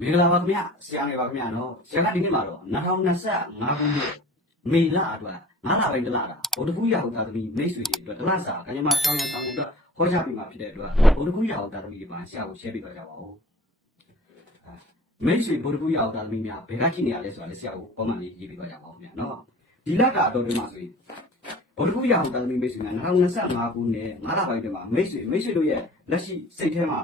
မင်္ဂလာပါခင်ဗျဆရာငယ်ပါခင်ဗျနော်ဆရာကဒီနေ့မှာတော့2025ခုနှစ်မေလအတွက်ငါးလပိုင်းတစ်လတာဗုဒ္ဓဂုရဟုတ်တာသမီးမိတ်ဆွေတွေအတွက်တစ်လစာခဏမှဆောင်းရဆောင်းရအတွက်ဟောကြားပေးမှာဖြစ်တဲ့အတွက်ဗုဒ္ဓဂုရဟုတ်တာသမီးတွေမှာဆရာကို share ပေးသွားကြပါဦးမိတ်ဆွေဗုဒ္ဓဂုရဟုတ်တာသမီးများဘယ်ကရှိနေရလဲဆိုတာလည်းဆရာကို comment လေးရေးပေးသွားကြပါဦးခင်ဗျနော်ဒီလကအတော်တွင်းမှာဆိုရင်ဗုဒ္ဓဂုရဟုတ်တာသမီးမိတ်ဆွေများ2025ခုနှစ်ငါးလပိုင်းတွင်းမှာမိတ်ဆွေမိတ်ဆွေတို့ရဲ့လက်ရှိစိတ်ထဲမှာ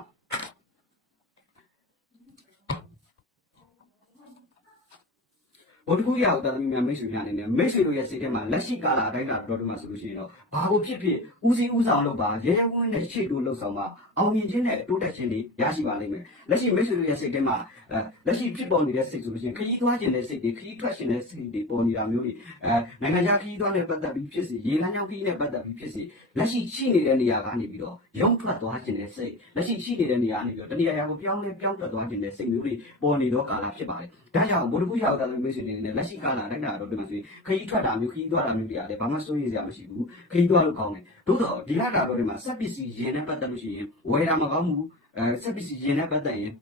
ဘုဒ္ဓဂုရအောင်တာသမီးများမိတ်ဆွေများအနေနဲ့မိတ်ဆွေတို့ရဲ့စိတ်ထဲမှာလက်ရှိကာလအတိုင်းတာတော်တော်မှာဆိုလို့ရှိရင်တော့ ဘာကိုဖြစ်ဖြစ်ဦးစီးဦးဆောင်လုပ်ပါရဲရဲဝန်းနဲ့ရှေ့တိုးလှုပ်ဆောင်ပါအောင်မြင်ခြင်းနဲ့တိုးတက်ခြင်းတွေရရှိပါလိမ့်မယ်လက်ရှိမိတ်ဆွေတို့ရဲ့စိတ်ထဲမှာအဲလက်ရှိဖြစ်ပေါ်နေတဲ့စိတ်ဆိုလို့ရှိရင်ခရီးသွားခြင်းတဲ့စိတ်တွေခရီးထွက်ခြင်းတဲ့စိတ်တွေပေါ်နေတာမျိုးတွေအဲနိုင်ငံခြားခရီးသွားနဲ့ပတ်သက်ပြီးဖြစ်စီရေလမ်းကြောင်းခရီးနဲ့ပတ်သက်ပြီးဖြစ်စီလက်ရှိရှိနေတဲ့နေရာကနေပြီးတော့ရုံထွက်သွားခြင်းတဲ့စိတ်လက်ရှိရှိနေတဲ့နေရာကနေပြီးတော့တနေရာရာကိုပြောင်းလဲပြောင်းထွက်သွားခြင်းတဲ့စိတ်မျိုးတွေပေါ်နေတော့ကာလဖြစ်ပါတယ်ဒါကြောင့်ဘုဒ္ဓဂုရအောင်တာသမီးမိတ်ဆွေတွေအနေနဲ့လက်ရှိကာလတိုင်းတာတော့ဒီမှာဆိုရင်ခရီးထွက်တာမျိုးခရီးသွားတာမျိုးတွေရတယ်ဘာမှစိုးရိမ်စရာမရှိဘူးခရီးသွားလို့ကောင်းတယ်သို့တော့ဒီလတာတော့ဒီမှာစက်ပစ္စည်းရင်နဲ့ပတ်သက်လို့ရှိရင်ဝယ်တာမကောင်းဘူးအဲစက်ပစ္စည်းရင်နဲ့ပတ်သက်ရင်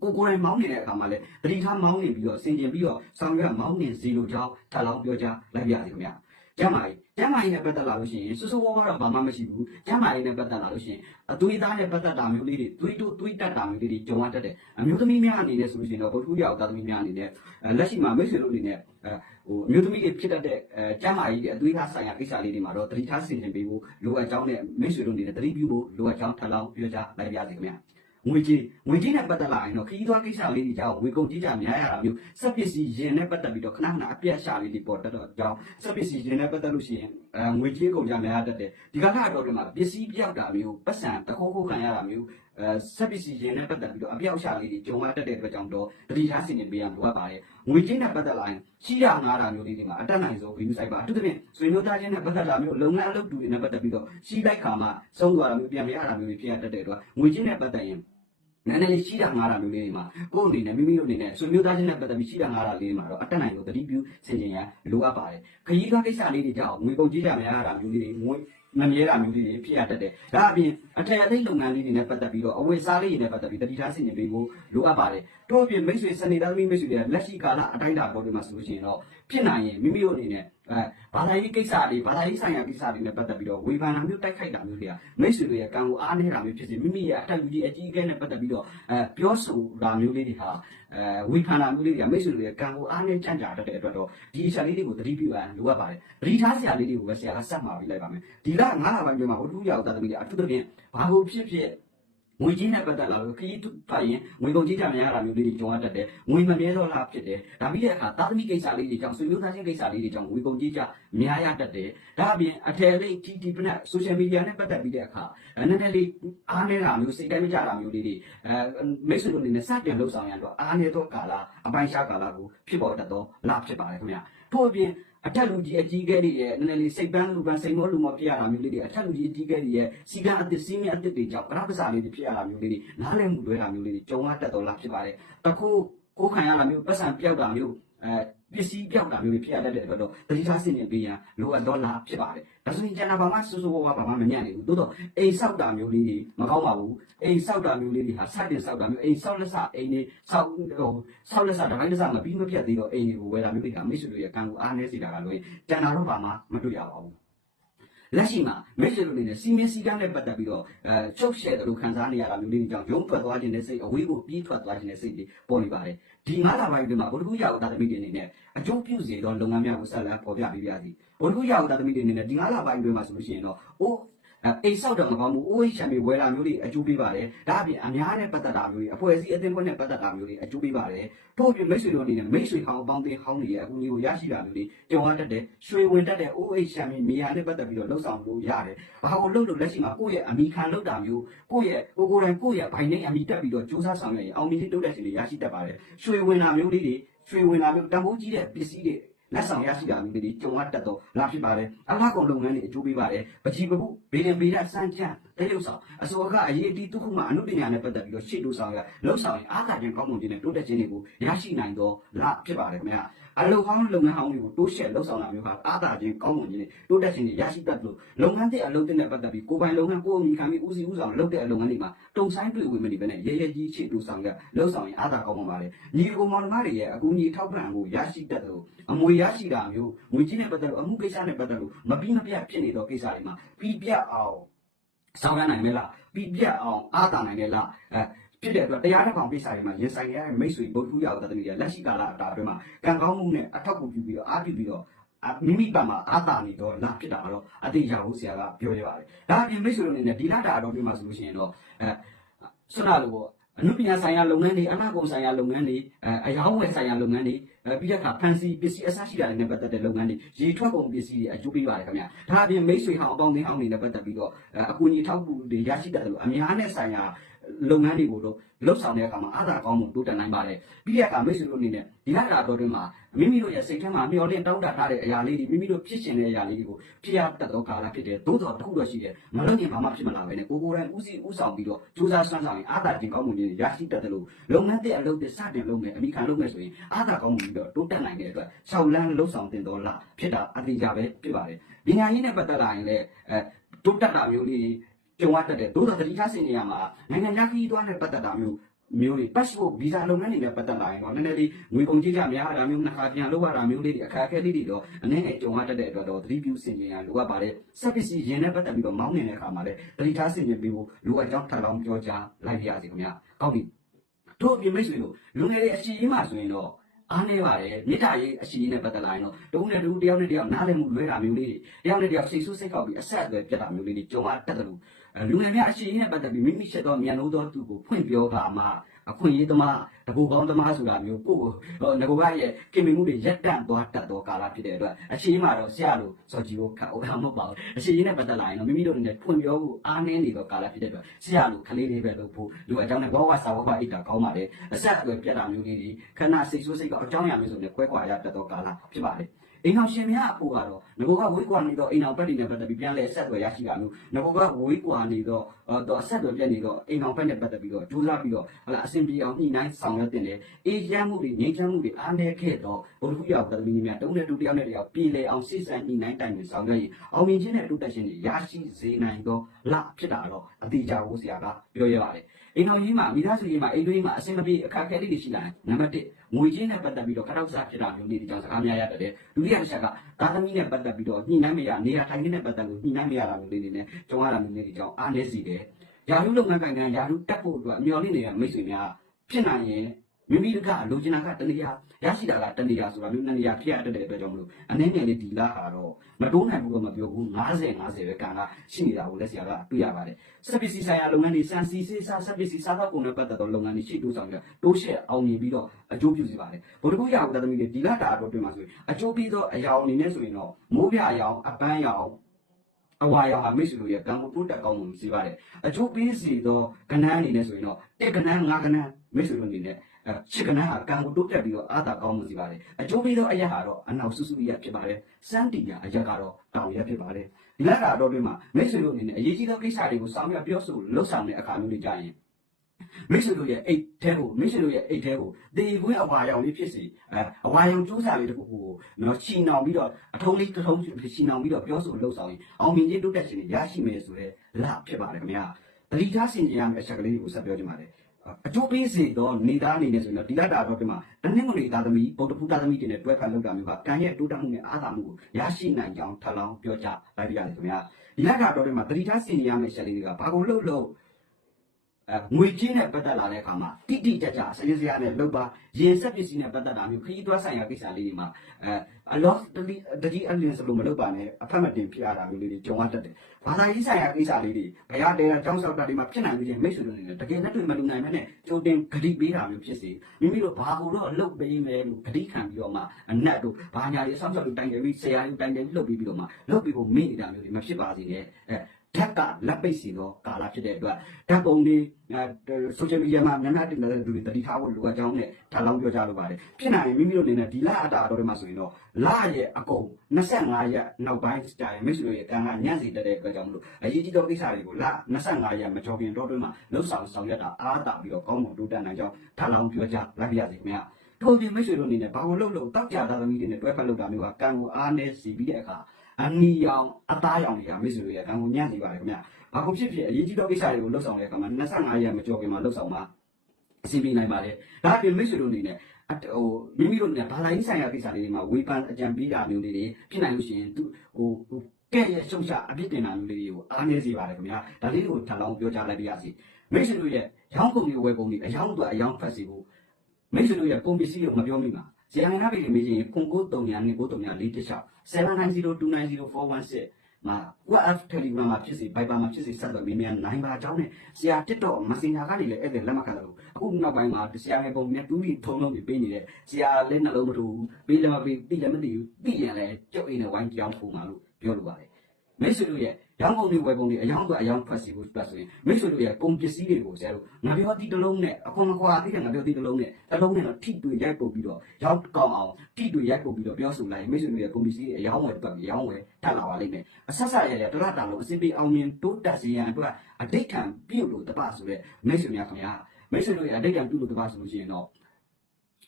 ကိုကိုယ်တိုင်မောင်းနေတဲ့အခါမှာလည်းတတိထားမောင်းနေပြီးတော့ဆင်ကျင်ပြီးတော့ဆောင်ရွက်မောင်းနေစီလိုကြောင်းထပ်လောင်းပြောကြလိုက်ပါရစေခင်ဗျာကျမ်းမာရေးကျမ်းမာရေးနဲ့ပတ်သက်လာလို့ရှိရင်စစိုးဝါးဝါတော့ဘာမှမရှိဘူးကျမ်းမာရေးနဲ့ပတ်သက်လာလို့ရှိရင်အသွေးသားနဲ့ပတ်သက်တာမျိုးလေးတွေသွေးတို့သွေးတက်တာမျိုးလေးတွေကြုံရတတ်တယ်အမျိုးသမီးများအနေနဲ့ဆိုလို့ရှိရင်တော့ဘုထုရောက်သားသမီးများအနေနဲ့အဲလက်ရှိမှာမိတ်ဆွေတို့အနေနဲ့အဲ ဟိုအမျိုးသမီးတွေဖြစ်တတ်တဲ့အဲကျမ်းမာရေးတွေအသွေးသားဆိုင်ရာကိစ္စလေးတွေမှာတော့တတိထားဆင်ခြင်ပေးဖို့လိုအပ်ကြောင်းနဲ့မိတ်ဆွေတို့အနေနဲ့တတိပြုဖို့လိုအပ်ကြောင်းထပ်လောင်းပြောကြလိုက်ပါရစေခင်ဗျာငွေကြီးငွေကြီးနဲ့ပတ်သက်လာရင်တော့ခရီးသွားကိစ္စလေးတွေကြောင့်ဝေကုန်ကြီးကြများရတာမျိုးစက်ပစ္စည်းရင်နဲ့ပတ်သက်ပြီးတော့ခဏခဏအပြတ်ရှာလေးတွေပေါ်တတ်တော့ကြောင်းစက်ပစ္စည်းရင်နဲ့ပတ်သက်လို့ရှိရင်အဲငွေကြီးကုန်ကြများတတ်တယ်ဒီကခါတော့ဒီမှာပစ္စည်းပြောက်တာမျိုးပတ်စံတခိုးခိုးခံရတာမျိုး အဲစက်ပစ္စည်းရင်နဲ့ပတ်သက်ပြီးတော့အပြောက်ရှာလေးတွေကြုံရတတ်တဲ့အတွက်ကြောင့်တော့တတိထားဆင်ခြင်ပေးရမှာလိုအပ်ပါတယ်ငွေကြီးနဲ့ပတ်သက်လာရင်ရှိရငားတာမျိုးလေးတွေမှာအတက်နိုင်ဆုံး view site ပါအထူးသဖြင့်ဆွေမျိုးသားချင်းနဲ့ပတ်သက်တာမျိုးလုပ်ငန်းအလုပ်တူတွေနဲ့ပတ်သက်ပြီးတော့ရှိလိုက်ခါမှဆုံးသွားတာမျိုးပြန်မရတာမျိုးတွေဖြစ်ရတတ်တဲ့အတွက်ငွေကြီးနဲ့ပတ်သက်ရင်နည်းနည်းလေးရှိတာငားတာမျိုးလေးတွေမှာကိုယ့်အနေနဲ့မိမိတို့အနေနဲ့ဆွေမျိုးသားချင်းနဲ့ပတ်သက်ပြီးရှိတာငားတာလေးတွေမှာတော့အတက်နိုင်ဆုံးသတိပြုဆင်ခြင်ရလိုအပ်ပါတယ်ခရီးသွားကိစ္စလေးတွေကြောင့်ငွေကုန်ကြီးကြမရတာမျိုးလေးတွေငွေ မမြဲတာမျိုးလေးတွေဖြစ်ရတတ်တယ်ဒါအပြင်အထက်အသိလုပ်ငန်းလေးတွေနဲ့ပတ်သက်ပြီးတော့အဝယ်စားလေးတွေနဲ့ပတ်သက်ပြီးတတိထားဆင်ခြင်ပေးဖို့လိုအပ်ပါတယ်တို့အပြင်မိတ်ဆွေစနေသားသမီးမိတ်ဆွေတွေလက်ရှိကာလအတိုင်းအတာပေါ်တွေမှာဆိုလို့ရှိရင်တော့ဖြစ်နိုင်ရင်မိမိတို့အနေနဲ့ အဲဘာသာရေးကိစ္စတွေဘာသာရေးဆိုင်ရာကိစ္စတွေနဲ့ပတ်သက်ပြီးတော့ဝေဖန်တာမျိုးတိုက်ခိုက်တာမျိုးတွေကမိတ်ဆွေတွေရဲ့ကံကိုအားနေတာမျိုးဖြစ်စေမိမိရဲ့အထက်လူကြီးအကြီးအကဲနဲ့ပတ်သက်ပြီးတော့အဲပြောဆိုတာမျိုးလေးတွေဟာအဲဝေဖန်တာမျိုးလေးတွေကမိတ်ဆွေတွေရဲ့ကံကိုအားနေကြံ့ကြာတတ်တဲ့အတွက်တော့ဒီအချက်လေးတွေကိုသတိပြုရန်လိုအပ်ပါတယ်သတိထားစရာလေးတွေကိုပဲဆရာကစက်မှာပြီးလိုက်ပါမယ်ဒီလ9လပိုင်းကျော်မှာဝတ္ထုရောက်တာသမီးတွေအထူးသဖြင့်ဘာကိုဖြစ်ဖြစ် ငွေကြီးနဲ့ပတ်သက်လာလို့ခရီးထွက်ရင်ငွေကုန်ကြီးကြမရတာမျိုးလေးတွေကြုံရတတ်တယ်ငွေမမြဲတော့လားဖြစ်တယ်ဒါပြီးတဲ့အခါသားသမီးကိစ္စလေးတွေကြောင့်ဆွေမျိုးသားချင်းကိစ္စလေးတွေကြောင့်ငွေကုန်ကြီးကြများရတတ်တယ်ဒါအပြင်အထယ်လေး TT ပနက် social media နဲ့ပတ်သက်ပြီးတဲ့အခါနည်းနည်းလေးအားနေတာမျိုးစိတ်တိုင်းမကြတာမျိုးလေးတွေအဲမိတ်ဆွေတို့အနေနဲ့စတင်လှုပ်ဆောင်ရတော့အားနေတော့ကာလအပိုင်းရှားကာလကိုဖြစ်ပေါ်တတ်တော့လာဖြစ်ပါတယ်ခင်ဗျာထို့အပြင် အထက်လူကြီးအကြီးကဲတွေရဲ့နည်းနည်းလေးစိတ်ပန်းလူပန်းစိတ်မောလူမောဖြစ်ရတာမျိုးလေးတွေအထက်လူကြီးအကြီးကဲတွေရဲ့စီကံအသစ်စီးမြအသစ်တွေကြောင့်ပရပစာလေးတွေဖြစ်ရတာမျိုးလေးတွေနားလည်မှုလွဲတာမျိုးလေးတွေကြုံရတတ်တော့လာဖြစ်ပါတယ်တခုကိုခံရတာမျိုးပတ်စံပြောက်တာမျိုးအဲ ပစ္စည်းပြောက်တာမျိုးတွေဖြစ်ရတတ်တဲ့အတွက်တော့တတိထားစင်နေပေးရန်လိုအပ်တော့လာဖြစ်ပါတယ်ဒါဆိုရင်ကျန်တာဘာမှစိုးစိုးဝါးဝါဘာမှမညံ့နေဘူးသို့တော့အိမ်ဆောက်တာမျိုးလေးတွေမကောင်းပါဘူးအိမ်ဆောက်တာမျိုးလေးတွေဟာစတင်ဆောက်တာမျိုးအိမ်ဆောက်လက်စအိမ်တွေဆောက်ဟိုဆောက်လက်စတစ်ပိုင်းတစ်စမပြီးမပြတ်သေးတော့အိမ်တွေကိုဝယ်တာမျိုးတွေကမိတ်ဆွေတို့ရဲ့ကံကိုအားနည်းစေတာကလို့ကျန်တာတော့ဘာမှမတွေ့ရပါဘူးလက်ရှိမှာမိတ်ဆွေတို့အနေနဲ့စီမင်းစီကမ်းနဲ့ပတ်သက်ပြီးတော့အဲချုပ်ရှဲတယ်လို့ခံစားနေရတာမျိုးလေးတွေကြောင့်ရုံးထွက်သွားခြင်းနဲ့စိတ်အဝေးကိုပြေးထွက်သွားခြင်းနဲ့စိတ်တွေပေါ်နေပါတယ် ဒီငါးလပိုင်းအတွင်းမှာဘုဒ္ဓဂုရောက်တာသမီးတွေအနေနဲ့အကျိုးပြုစေသောလုပ်ငန်းများကိုဆက်လက်ပေါ်ပြပေးပါစီဘုဒ္ဓဂုရောက်တာသမီးတွေအနေနဲ့ဒီငါးလပိုင်းအတွင်းမှာဆိုလို့ရှိရင်တော့အိုး အိမ်ဆောက်တော့မကောင်းဘူးအိုးချမ်းမြေဝယ်လာမျိုးတွေအကျိုးပေးပါတယ်ဒါအပြင်အများနဲ့ပတ်သက်တာမျိုးတွေအဖွဲ့အစည်းအသင်းဖွဲ့နဲ့ပတ်သက်တာမျိုးတွေအကျိုးပေးပါတယ်ထို့အပြင်မိတ်ဆွေတို့အနေနဲ့မိတ်ဆွေဟောင်းအပေါင်းအသင်းဟောင်းတွေရဲ့အကူအညီကိုရရှိတာမျိုးတွေကြုံရတတ်တယ်ရွှေဝင်တတ်တဲ့အိုးအိမ်ချမ်းမြေနေရာနဲ့ပတ်သက်ပြီးတော့လှုပ်ဆောင်လို့ရတယ်ဘာကိုလှုပ်လို့လက်ရှိမှာကိုယ့်ရဲ့အမိခံလှုပ်တာမျိုးကိုယ့်ရဲ့ကိုကိုယ်တိုင်ကိုယ့်ရဲ့ဘိုင်နဲ့အမိတက်ပြီးတော့စူးစမ်းဆောင်ရွက်ရင်အောင်မြင်တဲ့တိုးတက်ခြင်းတွေရရှိတတ်ပါတယ်ရွှေဝင်တာမျိုးလေးတွေရွှေဝင်တာမျိုးတန်ဖိုးကြီးတဲ့ပစ္စည်းတွေ လက်ဆောင်ရရှိတာမျိုးတွေကြုံရတတ်တော့လာဖြစ်ပါတယ်အလားကုန်လုပ်ငန်းတွေအကျိုးပေးပါတယ်ပကြီးပပုဘေးရင်ဘေးရစမ်းချမ်းတရုပ်ဆောင်အစိုးရကအရေးအတီးတစ်ခုမှအမှုပညာနဲ့ပတ်သက်ပြီးတော့ရှေ့တိုးဆောင်ရလှုပ်ဆောင်ရင်အားသာခြင်းကောင်းမွန်ခြင်းနဲ့တိုးတက်ခြင်းတွေကိုရရှိနိုင်တော့လားဖြစ်ပါတယ်ခင်ဗျာ အလုပ်ဟောင်းလုပ်ငန်းဟောင်းတွေကိုတိုးရှက်လှုပ်ဆောင်တာမျိုးဟာအားသာခြင်းကောင်းမွန်ခြင်းနဲ့တိုးတက်ခြင်းတွေရရှိတတ်လို့လုပ်ငန်းတဲ့အလုပ်တဲ့နဲ့ပတ်သက်ပြီးကိုယ်ပိုင်လုပ်ငန်းကိုယ်အမိခံပြီးဦးစီးဦးဆောင်လုပ်တဲ့အလုပ်ငန်းတွေမှာတုံဆိုင်တွေ့ဝင်မနေဘဲနဲ့ရဲရဲကြီးရှေ့တိုးဆောင်ရလှုပ်ဆောင်ရင်အားသာကောင်းမွန်ပါတယ်ညီကိုမောင်နှမတွေရဲ့အကူအညီထောက်ပံ့ကိုရရှိတတ်တယ်လို့အမွေရရှိတာမျိုးငွေကြီးနဲ့ပတ်သက်လို့အမှုကိစ္စနဲ့ပတ်သက်လို့မပြီးမပြတ်ဖြစ်နေတော့ကိစ္စတွေမှာပြီးပြတ်အောင်ဆောင်ရနိုင်မလားပြီးပြတ်အောင်အားတာနိုင်မလားအဲ ဖြစ်တဲ့အတွက်တရားတစ်ကောင်ကိစ္စတွေမှာရင်ဆိုင်ရတဲ့မိတ်ဆွေဗုဒ္ဓဘူးရောက်တဲ့တည်းလက်ရှိကာလအတာအတွင်းမှာကံကောင်းမှုနဲ့အထောက်အကူပြုပြီးတော့အားပြုပြီးတော့အမိမိပတ်မှာအားတာနေတော့လာဖြစ်တာတော့အတိအကျဟုတ်ဆရာကပြောရပါတယ်ဒါအပြင်မိတ်ဆွေတို့အနေနဲ့ဒီလတာတော်အတွင်းမှာဆိုလို့ရှိရင်တော့အဲဆွနာလို့ပေါ့အနုပညာဆိုင်ရာလုပ်ငန်းတွေအနာကုန်ဆိုင်ရာလုပ်ငန်းတွေအဲအယောင်းဝယ်ဆိုင်ရာလုပ်ငန်းတွေအဲပြီးတဲ့အခါဖန်စီပစ္စည်းအစရှိတာတွေနဲ့ပတ်သက်တဲ့လုပ်ငန်းတွေရေထွက်ကုန်ပစ္စည်းတွေအကျိုးပေးပါတယ်ခင်ဗျာဒါအပြင်မိတ်ဆွေဟောင်းအပေါင်းအသင်းဟောင်းတွေနဲ့ပတ်သက်ပြီးတော့အဲအကူအညီထောက်ကူတွေရရှိတတ်တယ်လို့အများနဲ့ဆိုင်ရာ လုပ်ငန်းတွေကိုတော့လှုပ်ဆောင်တဲ့အခါမှာအားသာကောင်းမှုတိုးတက်နိုင်ပါတယ်ပြီးတဲ့အခါမိတ်ဆွေတို့အနေနဲ့ဒီလတာတော်တွင်မှာမိမိတို့ရဲ့စိတ်ထဲမှာမျှော်လင့်တောင်းတထားတဲ့အရာလေးတွေမိမိတို့ဖြစ်ရှင်တဲ့အရာလေးတွေကိုဖြစ်ရတတ်သောကာလဖြစ်တယ်သို့တော်တစ်ခုတော့ရှိတယ်မလို့ရင်ဘာမှဖြစ်မလာပဲနဲ့ကိုကိုယ်တိုင်ဦးစီးဦးဆောင်ပြီးတော့စူးစမ်းဆွမ်းဆောင်ရင်အားသာခြင်းကောင်းမှုတွေရရှိတတ်တယ်လို့လုပ်ငန်းတဲ့အလုပ်တွေစတင်လုပ်မယ်အမိခံလုပ်မယ်ဆိုရင်အားသာကောင်းမှုပြီးတော့တိုးတက်နိုင်တဲ့အတွက်ရှောက်လန်းလှုပ်ဆောင်တင်တော်လားဖြစ်တာအတိအကျပဲဖြစ်ပါတယ်ပညာရေးနဲ့ပတ်သက်လာရင်လည်းအဲတိုးတက်တာမျိုးလေး ကြုံရတတ်တယ်သို့တော်တတိယဆင်နေရမှာနိုင်ငံခြားခရီးသွားနဲ့ပတ်သက်တာမျိုးမျိုးတွေ passport visa လုပ်ငန်းတွေနဲ့ပတ်သက်လာရင်တော့နည်းနည်းလေးငွေကုန်ကြေးကြများတာမျိုးနှစ်ခါပြန်လုပ်ရတာမျိုးလေးတွေအခက်အခဲလေးတွေတော့အနည်းငယ်ကြုံရတတ်တဲ့အတွက်တော့သတိပြုဆင်ခြင်ရလိုအပ်ပါတယ်။ service ရင်နဲ့ပတ်သက်ပြီးတော့မောင်းနေတဲ့အခါမှာလည်းတတိယဆင်ခြင်ပြီးဖို့လိုအပ်ကြောင်းထပ်လောင်းပြောကြားလိုက်ပါရစေခင်ဗျာ။ကောင်းပြီ။တို့အပြင်မိတ်ဆွေတို့လူငယ်တွေအရှိကြီးမှဆိုရင်တော့အားနေပါတယ်မေတ္တာရေးအရှိကြီးနဲ့ပတ်သက်လာရင်တော့တုံးနဲ့တူတယောက်နဲ့တယောက်နားလည်မှုလွဲတာမျိုးလေးတွေတယောက်နဲ့တယောက်စိတ်ဆိုးစိတ်ကောက်ပြီးအဆက်အသွယ်ပြတ်တာမျိုးလေးတွေကြုံရတတ်တယ်လို့အဲ လူငယ်များအရှိန်နဲ့ပတ်သက်ပြီးမိမိချက်သောမြန်လို့သောသူကိုဖွင့်ပြောကမှအခွင့်အရေးသမားတကူကောင်းသမားဆိုတာမျိုးကိုယ့်ကိုငကိုကရဲ့ကိမင်မှုတွေရက်တန့်သွားတတ်သောကာလဖြစ်တဲ့အတွက်အရှိန်မှာတော့ဆရာလိုစော်ကြီးကိုခတ်အောင်မဟုတ်ပါဘူးအရှိန်နဲ့ပတ်သက်လာရင်တော့မိမိတို့အနေနဲ့ဖွင့်ပြောဖို့အားနည်းနေသောကာလဖြစ်တဲ့အတွက်ဆရာလိုခလေးလေးပဲလုပ်ဖို့လူအကြောင်းနဲ့ဘဝစာဝဘအိတ်တာကောင်းပါလေအဆက်အသွယ်ပြတ်တာမျိုးလေးတွေခဏစိတ်ဆိုးစိတ်ကအကြောင်းအရာမျိုးစုံနဲ့ခွဲခွာရတတ်သောကာလဖြစ်ပါလေ အိမ်အောင်ရှင်များအဖို့ကတော့ငကိုကဝေးကွာနေတော့အိမ်အောင်ပတ်တွေနဲ့ပတ်သက်ပြီးပြန်လဲအဆက်အသွယ်ရရှိတာမျိုးငကိုကဝေးကွာနေတော့တော့အဆက်အသွယ်ပြတ်နေတော့အိမ်အောင်ပတ်နဲ့ပတ်သက်ပြီးတော့ကြိုးစားပြီးတော့ဟလာအဆင်ပြေအောင်ညှိနှိုင်းဆောင်ရွက်တင်တယ်အေးချမ်းမှုတွေငြိမ်းချမ်းမှုတွေအားနည်းခဲ့တော့ဘုရားခုရောက်တဲ့မိများတုံးတဲ့တူတယောက်နဲ့တယောက်ပြည်လေအောင်စိစံညှိနှိုင်းတိုင်ပင်ဆောင်ရွက်ရင်အောင်မြင်ခြင်းနဲ့တိုးတက်ခြင်းတွေရရှိစေနိုင်တော့လဖြစ်တာတော့အတိအကျကိုဆရာကပြောရပါတယ် အိမ်တော်ကြီးမှာမိသားစုကြီးမှာအိမ်တွင်းမှာအဆင်မပြေအခက်အခဲလေးတွေရှိလာတယ်နံပါတ်1ငွေချင်းနဲ့ပတ်သက်ပြီးတော့ခရောက်စားဖြစ်တာမျိုးလေးဒီကြောင့်စကားများရတယ်ဒုတိယတစ်ချက်ကသားသမီးနဲ့ပတ်သက်ပြီးတော့ညှိနှိုင်းမရနေရာထိုင်ခင်းနဲ့ပတ်သက်လို့ညှိနှိုင်းမရတာမျိုးလေးတွေနဲ့ကြုံရတာမျိုးလေးတွေကြောင့်အားနည်းစီတယ်ယာရုလုပ်ငန်းကိုင်ကန်ယာရုတက်ဖို့အတွက်အမျှော်လင့်နေတဲ့မိတ်ဆွေများဖြစ်နိုင်ရင် မိမိကလိုချင်တာကတဏှာရရှိတာကတဏှာဆိုတာမျိုးနှစ်နေရာဖြစ်ရတဲ့အတွက်ကြောင့်မလို့အနေနဲ့လေးဒီလားဟာတော့မတိုးနိုင်ဘူးတော့မပြောဘူး90 90ပဲကံကရှိနေတာကိုလက်ဆရာကတွေ့ရပါတယ်စက်ပစ္စည်းဆိုင်ရာလုပ်ငန်းတွေစံစီစေးစားစက်ပစ္စည်းစားသောက်ကုန်နဲ့ပတ်သက်သောလုပ်ငန်းတွေရှိတိုးဆောင်ပြီးတိုးရှက်အောင်မြင်ပြီးတော့အကျိုးပြုစေပါတယ်ဗုဒ္ဓဘုရားဟူတဲ့သမီးတွေဒီလားတာတော့တွေ့မှာဆိုရင်အကျိုးပြီးသောအရာအနေနဲ့ဆိုရင်တော့မိုးပြအယောင်အပန်းရောင်အဝါရောင်ဟာမိတ်ဆွေတို့ရဲ့ကံမှုတိုးတက်ကောင်းမှုစီပါတယ်အကျိုးပေးစီသောကဏ္ဍအနေနဲ့ဆိုရင်တော့တက်ကဏ္ဍငါးကဏ္ဍ မိတ်ဆွေတို့အနေနဲ့အဲချစ်ကနန်းဟာကံကိုတိုးတက်ပြီးတော့အာသာကောင်းမှုစီပါတယ်အကျိုးပေးသောအရက်ဟာတော့အနောက်ဆူဆူရက်ဖြစ်ပါတယ်စန်းတီယာအရက်ကတော့တောင်ရက်ဖြစ်ပါတယ်ဒီလက်ကတော့တွင်မှာမိတ်ဆွေတို့အနေနဲ့အရေးကြီးသောကိစ္စတွေကိုစောင့်ရပြောဆိုလှုပ်ဆောင်တဲ့အခါမျိုးတွေကြရင်မိတ်ဆွေတို့ရဲ့အိတ်ထဲကိုမိတ်ဆွေတို့ရဲ့အိတ်ထဲကိုတေခွင်းအဝါရောင်လေးဖြစ်စီအဲအဝါရောင်ကျိုးစားလေးတစ်ခုကိုနော်ချီနှောင်ပြီးတော့အထုံးလေးတစ်ထုံးချီနှောင်ပြီးတော့ပြောဆိုလှုပ်ဆောင်ရင်အောင်မြင်ခြင်းတိုးတက်ခြင်းတွေရရှိမယ်ဆိုတဲ့လဖြစ်ပါတယ်ခင်ဗျာတတိထားဆင်ခြင်ရမယ့်အချက်ကလေးကိုဆက်ပြောချင်ပါတယ် အကျိုးပေးစေတော့နေသားအနေနဲ့ဆိုရင်တော့ဒီလက်တာတော့ဒီမှာတနင်္ဂနွေသားသမီးဗုဒ္ဓဖူးသားသမီးတွေနဲ့တွဲဖက်လောက်တာမျိုးကကံရဲ့တိုးတက်မှုနဲ့အားသာမှုကိုရရှိနိုင်ကြောင်းထပ်လောင်းပြောကြလိုက်ပြရတယ်ခင်ဗျာဒီလက်တာတော့ဒီမှာတတိထားစင်ရမယ့်ချက်လေးတွေကဘာကိုလှုပ်လို့အဲ ငွေချင်းနဲ့ပတ်သက်လာတဲ့အခါမှာတိတိကျကျစရင်းစရာနဲ့လှုပ်ပါရင်ဆက်ပစ္စည်းနဲ့ပတ်သက်တာမျိုးခရီးသွားဆိုင်ရာကိစ္စလေးတွေမှာအဲအလော့တတိတတိအလင်းစလို့မလုပ်ပါနဲ့အဖက်မတင်ဖြစ်ရတာမျိုးလေးတွေကြုံရတတ်တယ်ဘာသာရေးဆိုင်ရာကိစ္စလေးတွေဘယ်ရတဲတောင်းဆောက်တာတွေမှာဖြစ်နိုင်ပြီးချင်းမိတ်ဆွေတို့နေတယ်တကယ်နဲ့တွေ့မလူနိုင်မဲနဲ့ကြိုတင်ဂတိပေးတာမျိုးဖြစ်စေမိမိတို့ဘာကိုတော့အလုပ်ပေးမယ်လို့ဂတိခံပြီးတော့မှအနက်တို့ဘာညာတွေအဆောင်ဆောက်လို့တိုင်တယ်ပြီးဆရာကြီးတိုင်တယ်ပြီးလုပ်ပြီးပြီးတော့မှလုပ်ပြီးဖို့မေ့နေတာမျိုးတွေမဖြစ်ပါစေနဲ့အဲဓာတ် ကလက်ပိတ်စီသောကာလဖြစ်တဲ့အတွက်ဓာတ်ပုံတွေဆိုရှယ်မီဒီယာမှာများများတင်တဲ့သူတွေတတိထားဖို့လိုအပ်ကြောင်းနဲ့ထားလောင်းပြောကြလိုပါတယ်ဖြစ်နိုင်ရင်မိမိတို့အနေနဲ့ဒီလအတာတော်တွေမှာဆိုရင်တော့လရဲ့အကုန်25ရက်နောက်ပိုင်းကြာရင်မိတ်ဆွေရဲ့ကံကညံ့စီတက်တဲ့အတွက်ကြောင့်မလို့အရေးကြီးသောကိစ္စတွေကိုလ25ရက်မကျော်ခင်တော့တွင်းမှာလှုပ်ဆောင်ဆောင်ရွက်တာအားတာပြီးတော့ကောင်းမွန်တိုးတက်နိုင်ကြောင်းထားလောင်းပြောကြလိုက်ပါရစေခင်ဗျာထို့ပြင်မိတ်ဆွေတို့အနေနဲ့ဘာလို့လှုပ်လို့တောက်ကြတာသမီးတွေနဲ့တွဲဖက်လုပ်တာမျိုးကကံကိုအားနေစီပြီးတဲ့အခါ အနီရောင်အသားရောင်တွေကမိတ်ဆွေတို့ရဲ့ကံကိုညံ့စီပါတယ်ခင်ဗျာဘာကိုဖြစ်ဖြစ်အရေးကြီးသောကိစ္စတွေကိုလှုပ်ဆောင်တဲ့အခါမှာ25ရက်မကျော်ခင်မှာလှုပ်ဆောင်မှာအစီအပြေနိုင်ပါတယ်ဒါအပြင်မိတ်ဆွေတို့အနေနဲ့အတဟိုမိမိတို့နဲ့ဘာလာရေးဆိုင်ရာကိစ္စလေးတွေမှာဝေဖန်အကြံပေးတာမျိုးလေးတွေဖြစ်နိုင်လို့ရှိရင်သူဟိုဟိုကဲ့ရဲ့ရှုံချအပြစ်တင်တာမျိုးလေးတွေကိုအားနေစီပါတယ်ခင်ဗျာဒါလေးကိုထပ်လောင်းပြောကြားလိုက်ပါရစေမိတ်ဆွေတို့ရဲ့ရောင်းကုန်တွေဝယ်ကုန်တွေအယောင်းတို့အယောင်းဖက်စီဖို့မိတ်ဆွေတို့ရဲ့ပုံပစ္စည်းကိုမပြောမိပါ ဇေယျနာပြည်မေးရင်ကွန်ကို300နဲ့9346 7902904116မှာ WhatsApp Telegram မှာဖြစ်စီ Viber မှာဖြစ်စီဆက်သွယ်မေးမြန်းနိုင်ပါကြောင်းနဲ့ဆရာ TikTok Messenger ကနေလည်းအဲ့ဒါလက်မခံတော့ဘူးအခုနောက်ပိုင်းမှာဆရာရဲ့ပုံနဲ့တူးပြီးထုံလုံးပြီးပေးနေတဲ့ဆရာလည်းနှလုံးမတူဘူးပေးလည်းမပေးသိလည်းမသိဘူးသိရင်လည်းကြောက်အိမ်နဲ့ဝိုင်းကြောင်းပုံမှာလို့ပြောလိုပါတယ်မိတ်ဆွေတို့ရဲ့ ရောင်းကုန်တွေဝယ်ကုန်တွေအယောင်းကအယောင်းဖတ်စီဖို့တွက်ဆိုရင်မိတ်ဆွေတို့ရဲ့ကုန်ပစ္စည်းတွေကိုဆရာတို့ငါပြောသည့်တစ်လုံးနဲ့အခွန်မခွာသေးတဲ့ငါပြောသည့်တစ်လုံးနဲ့တစ်လုံးနဲ့တော့ထိတွေ့ရိုက်ပုတ်ပြီးတော့ရောက်ကောင်းအောင်ထိတွေ့ရိုက်ပုတ်ပြီးတော့ပြောဆိုလိုက်ရင်မိတ်ဆွေတို့ရဲ့ကုန်ပစ္စည်းတွေအယောင်းဝယ်တွက်ပြီးအယောင်းဝယ်ထပ်လာပါလိမ့်မယ်အဆက်ဆက်ရရတရတာလို့အစဉ်ပြေအောင်မြင်တိုးတက်စေရန်အတွက်အဋိဋ္ဌံပြုတ်လို့တပဆိုတဲ့မိတ်ဆွေများခင်ဗျာမိတ်ဆွေတို့ရဲ့အဋိဋ္ဌံပြုတ်လို့တပဆိုလို့ရှိရင်တော့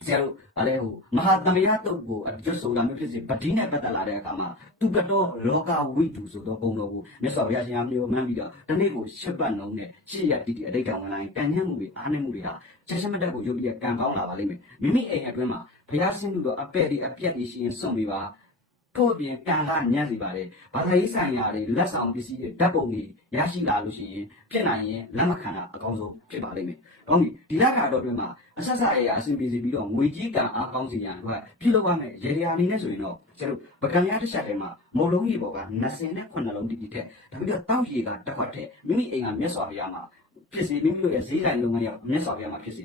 ဆရာတို့ဗါလဲဟိုမဟာသမယတုတ်ကိုအကျွတ်ဆိုတာမျိုးဖြစ်စေဗတိနဲ့ပတ်သက်လာတဲ့အခါမှာသူကတော့လောကဝိတုဆိုတော့ပုံတော်ကိုမြတ်စွာဘုရားရှင်အားမျိုးမှန်းပြီးတော့တနေ့ကိုရှစ်ပတ်လုံးနဲ့ရှစ်ရက်တိတိအတိတ်ကံဝင်လာရင်တန်ညံ့မှုတွေအားနည်းမှုတွေဟာချက်ချက်မတက်ကိုရုပ်ရည်ကံကောင်းလာပါလိမ့်မယ်မိမိအိမ်အတွင်းမှာဘုရားဆင်းလို့တော့အပဲ့ဒီအပြက်ဒီရှင်စွန့်ပြီးပါ ထို့ပြင်ကံကညံ့စီပါတယ်ဘာသာရေးဆိုင်ရာတွေလက်ဆောင်ပစ္စည်းတွေဓာတ်ပုံတွေရရှိလာလို့ရှိရင်ဖြစ်နိုင်ရင်လက်မခံတာအကောင်းဆုံးဖြစ်ပါလိမ့်မယ်။ဟုတ်ပြီဒီလက်ခါတော့တွင်မှာအဆက်ဆက်အရာအဆင်ပြေစီပြီးတော့ငွေကြီးကံအားကောင်းစီရန်အတွက်ပြုလုပ်ရမယ်ရေဒီယာအနေနဲ့ဆိုရင်တော့ကျတော့ပကံရတစ်ချက်တည်းမှာမုံလုံးကြီးပေါ်က20နဲ့9လုံးတိတိထက်ဒါပြီးတော့တောက်ရီကတစ်ခွက်ထက်မိမိအိမ်ကမျက်စွာပြားမှာဖြစ်စီမိမိတို့ရဲ့ဈေးဆိုင်လုပ်ငန်းရောက်မျက်စွာပြားမှာဖြစ်စီ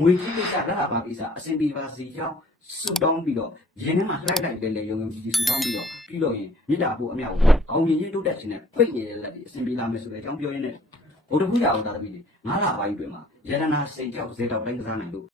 ငွေကြီးကိစ္စလက်လာပါကိစ္စအဆင်ပြေပါစီကြော င်းဆူတောင်းပြီးတော့ရင်းထဲမှာလိုက်လိုက်လဲလဲရုံရုံကြီးကြီးဆူတောင်းပြီးတော့ပြီးလို့ရင်မြစ်တာဖို့အမြောက်ကိုကောင်းရင်ချင်းတိုးတက်ခြင်းနဲ့ပိတ်နေတဲ့လက်တွေအဆင်ပြေလာမယ်ဆိုတဲ့အကြောင်းပြောရင်းနဲ့ဘုဒ္ဓဘုရားဥဒါသမီးတွေငါးလပိုင်းတွင်မှာယရနာစိတ်ကြောက်ဇေတောက်တိုင်းကစားနိုင်လို့